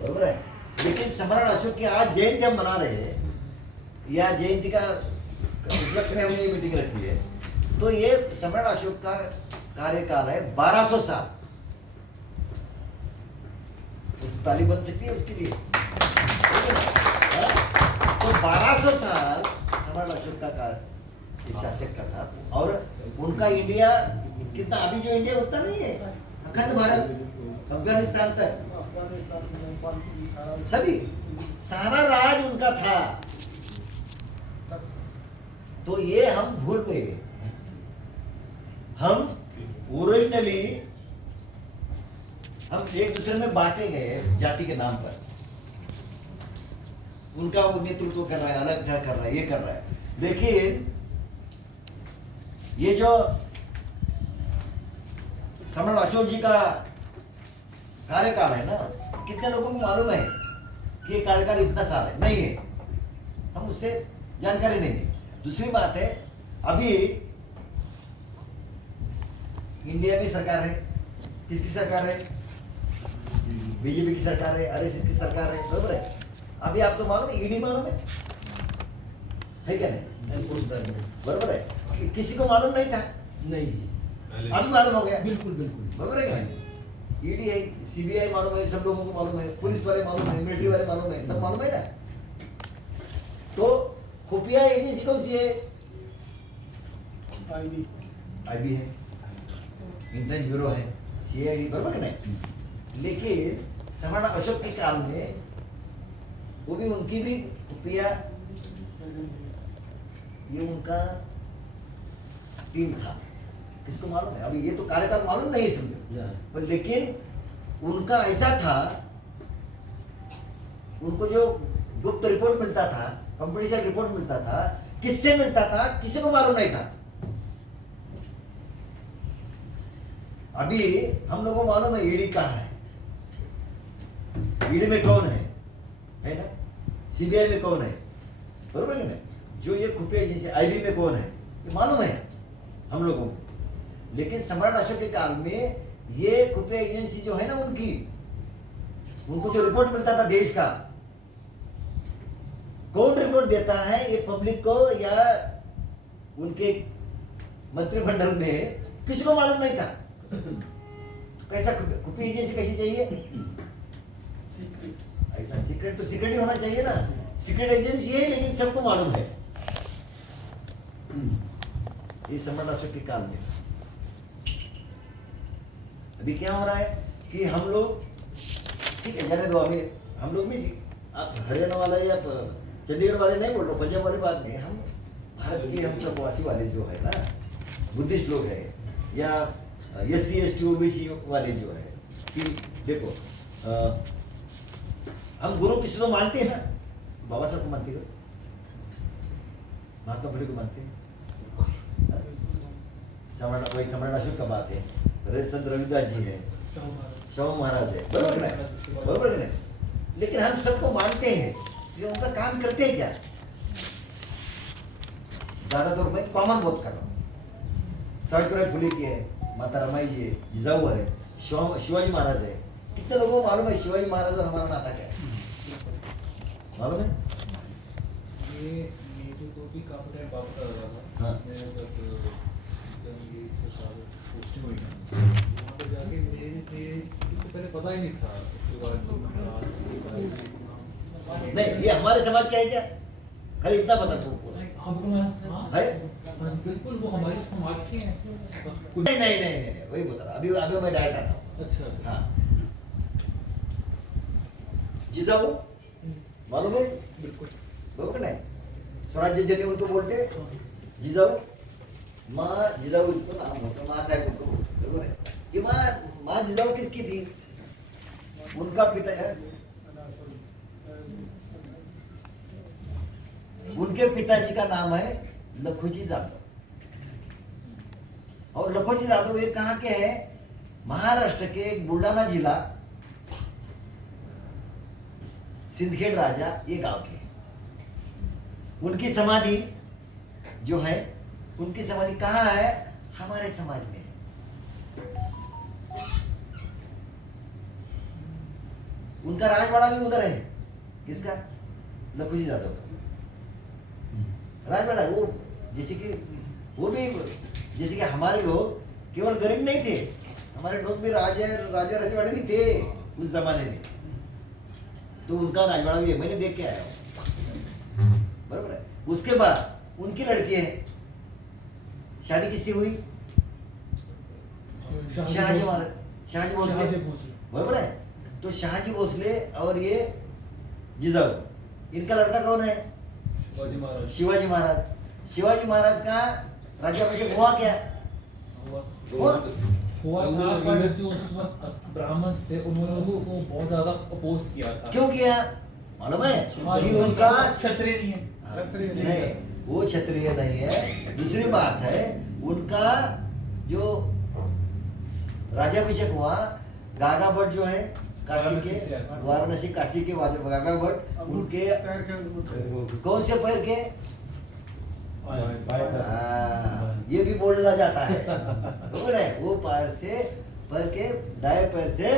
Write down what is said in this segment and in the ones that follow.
बरोबर है। लेकिन सम्राट अशोक की आज जयंती हम मना रहे हैं, या जयंती का उपलक्ष्य में हमने ये मीटिंग रखी है, तो ये सम्राट अशोक का कार्यकाल है 1200 साल। तो ताली बन सकती है उसके लिए। तो 1200 साल सम्राट अशोक का शासक का था, और उनका इंडिया कितना, अभी जो इंडिया उतना नहीं है, अखंड भारत, अफगानिस्तान तक सभी सारा राज उनका था। तो ये हम भूल गए। हम ओरिजिनली हम एक दूसरे में बांटे गए जाति के नाम पर। उनका वो नेतृत्व कर रहा है, अलग कर रहा है, ये कर रहा है। लेकिन ये जो सम्राट अशोक जी का कार्यकाल है ना, कितने लोगों को मालूम है कि ये कार्यकाल इतना साल है? नहीं है, हम उससे जानकारी नहीं है। दूसरी बात है, अभी इंडिया में सरकार है, किसकी सरकार है? बीजेपी की सरकार है, आरएसएस की सरकार है, बरोबर है। अभी आपको मालूम है, ईडी मालूम है क्या नहीं? बरोबर है। किसी को मालूम नहीं था? नहीं जी, अभी मालूम हो गया। बिल्कुल बिल्कुल, बरोबर है क्या नहीं? ईडी है, सीबीआई मालूम है, सब लोगों को मालूम है, पुलिस वाले मालूम है, मिलिट्री वाले मालूम है, सब मालूम है ना। तो खुफिया एजेंसी कौन सी है? आईबी है, इंटेलिजेंस ब्यूरो है, सीआईडी, बरोबर है नहीं? लेकिन सम्राट अशोक के काल में वो भी, उनकी भी खुफिया, ये उनका टीम था। किसको मालूम है? अभी ये तो कार्यकाल मालूम नहीं समझो, पर लेकिन उनका ऐसा था, उनको जो गुप्त रिपोर्ट मिलता था, कॉन्फिडेंशियल रिपोर्ट मिलता था, किससे मिलता था किसी को मालूम नहीं था। अभी हम लोगों को मालूम है ईडी कहाँ है, ईडी में कौन है ना, सीबीआई में कौन है, बरोबर है ना? जो ये खुफिया एजेंसी आईबी में कौन है, ये मालूम है हम लोगों को। लेकिन सम्राट अशोक के काल में ये खुफिया एजेंसी जो है ना उनकी, उनको जो रिपोर्ट मिलता था देश का, कौन रिपोर्ट देता है ये पब्लिक को या उनके मंत्रिमंडल में, किसी को मालूम नहीं था। तो कैसा खुफिया एजेंसी कैसी चाहिए? ऐसा सीक्रेट तो सीक्रेट ही होना चाहिए ना। सीक्रेट एजेंसी है लेकिन सबको मालूम है। ये सम्राट अशोक के काल में अभी क्या हो रहा है कि हम लोग, ठीक है जाने दो, अभी हम लोग भी, आप हरियाणा वाले या चंडीगढ़ वाले नहीं बोल रहे, पंजाब वाली बात नहीं, हम भारत के हम सब वासी वाले जो है ना, बुद्धिस्ट लोग है या SC ST OBC वाले जो है, कि देखो हम गुरु किसी को मानते हैं ना, बाबा साहब को मानते हो, महात्मा फुले को मानते हैं, सम्राट अशोक का बात है, संत रविदास जी है, शाहू महाराज है, बरोबर है, बरोबर है। लेकिन हम सबको मानते हैं, ये उनका काम करते हैं क्या? ज्यादातर मैं कॉमन बहुत कर रहा हूँ। सावित्रीबाई फुले की है, माता रमाई जी है, जिजाऊ है, शिवाजी महाराज है। कितने लोगों को मालूम है शिवाजी महाराज और हमारा नाता क्या है? मालूम है? ये मेरे को भी काफी टाइम बाद पता लगा था। हाँ। मैं जब ये पोस्टिंग हुई ना, वहाँ पर जाके मेरे तो पहले पता ही नहीं था उसके बाद नहीं, ये हमारे समाज क्या है क्या? खाली इतना पता तुमको है? बिल्कुल वो हमारे समाज के हैं। नहीं नहीं नहीं नहीं, वही बता रहा, अभी अभी मैं डायरेक्ट आता हूँ। अच्छा हाँ, जिजाऊ मालूम है? बिल्कुल, बरोबर नहीं? स्वराज्य जननी उनको बोलते, जिजाऊ, माँ जिजाऊ इसको नाम होता, माँ साहेब उनको बोलते, बरोबर है? ये माँ जिजाऊ किसकी थी? उनका पिता है, उनके पिताजी का नाम है लखोजी जाधव। और लखोजी जाधव ये कहाँ के हैं? महाराष्ट्र के बुलढाणा जिला, सिंदखेड राजा, ये गांव के हैं। उनकी समाधि जो है, उनकी समाधि कहाँ है? हमारे समाज में है। उनका राजवाड़ा भी उधर है। किसका? लखुजी यादव का राजवाड़ा। वो जैसे कि वो भी जैसे कि हमारे लोग केवल गरीब नहीं थे, हमारे लोग भी राजा रजवाड़े भी थे उस जमाने में। तो उनका राजवाड़ा भी है, मैंने देख के आया हूँ, बराबर है। उसके बाद उनकी लड़की है, शादी किससे हुई? शाहजी महाराज, शाहजी भोसले, बराबर है। तो शाहजी भोसले और ये जिजाऊ, इनका लड़का कौन है? शिवाजी महाराज। शिवाजी महाराज। शिवाजी महाराज का राज्याभिषेक हुआ क्या? हुआ? हुआ था, पर जो उस वक्त ब्राह्मण थे उन्होंने उसको बहुत ज्यादा अपोज किया था। क्यों किया मालूम है? हाँ, कि उनका क्षत्रिय नहीं है। नहीं, वो क्षत्रिय नहीं है। दूसरी बात है, उनका जो राज्याभिषेक हुआ, गागा भट्ट जो है काशी के, वाराणसी काशी के गागा भट्ट, उनके कौन से पैर के? ये भी बोलना जाता है, बराबर है। वो पैर के दाएं पैर से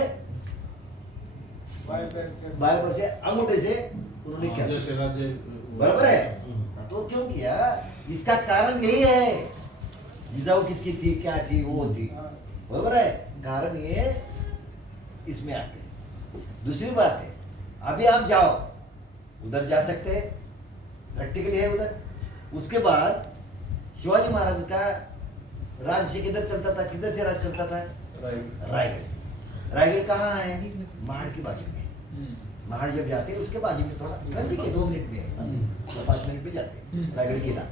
बाएं पैर से अंगूठे से उन्होंने क्या, बराबर है। तो क्यों किया? इसका कारण यही है, जिजाऊ किसकी थी, क्या थी, वो थी, बराबर है। कारण ये इसमें आते। दूसरी बात है, अभी आप जाओ उधर जा सकते हैं, प्रैक्टिकली है उधर। उसके बाद शिवाजी महाराज का राज्य किधर चलता था? किधर से राज्य चलता था? रायगढ़ से। रायगढ़ कहाँ है? महाड़ की बाजू में। महाड़ जब जाते हैं उसके बाजू में, थोड़ा नजदीक है, 2 मिनट में है, 5 मिनट में जाते हैं रायगढ़ किला।